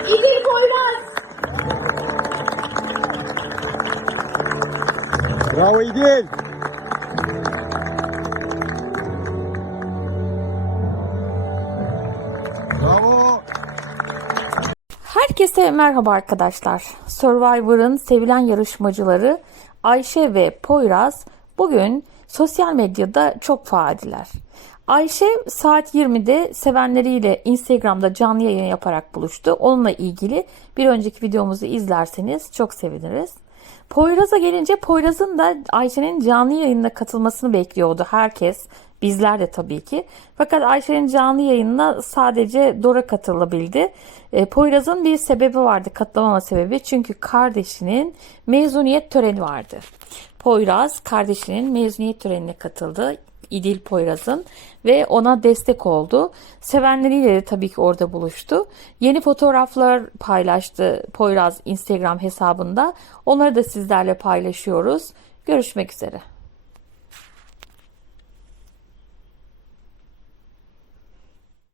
İdil Poyraz. Bravo İdil. Bravo. Herkese merhaba arkadaşlar. Survivor'ın sevilen yarışmacıları Ayşe ve Poyraz bugün sosyal medyada çok faaliler. Ayşe saat 20'de sevenleriyle Instagram'da canlı yayın yaparak buluştu. Onunla ilgili bir önceki videomuzu izlerseniz çok seviniriz. Poyraz'a gelince Poyraz'ın da Ayşe'nin canlı yayınına katılmasını bekliyordu herkes. Bizler de tabii ki. Fakat Ayşe'nin canlı yayınına sadece Dora katılabildi. E, Poyraz'ın bir sebebi vardı katılamama sebebi. Çünkü kardeşinin mezuniyet töreni vardı. Poyraz kardeşinin mezuniyet törenine katıldı. İdil Poyraz'ın ve ona destek oldu. Sevenleriyle de tabii ki orada buluştu. Yeni fotoğraflar paylaştı Poyraz Instagram hesabında. Onları da sizlerle paylaşıyoruz. Görüşmek üzere.